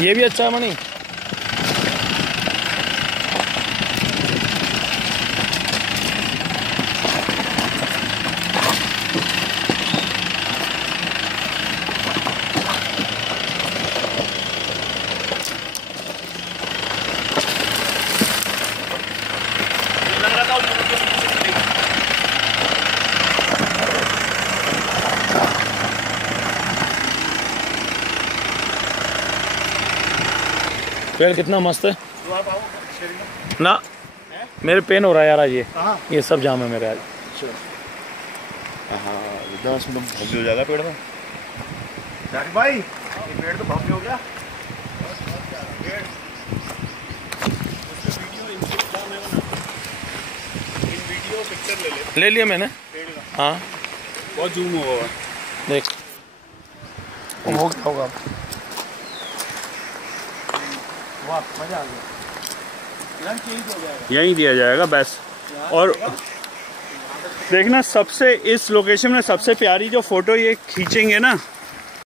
ये भी अच्छा है मणि। पेड़ कितना मस्त है ना। मेरे पेन हो रहा है यार आज ये सब जाम है मेरे आज। हाँ 10 मिनट भव्य हो जाएगा पेड़ में भाई। ये पेड़ तो भव्य हो गया। वीडियो पिक्चर ले लिया मैंने। हाँ बहुत जूम हुआ देख हो क्या होगा। मजा आ गया। यहीं दिया जाएगा बस। और देखना सबसे इस लोकेशन में सबसे प्यारी जो फोटो ये खींचेंगे ना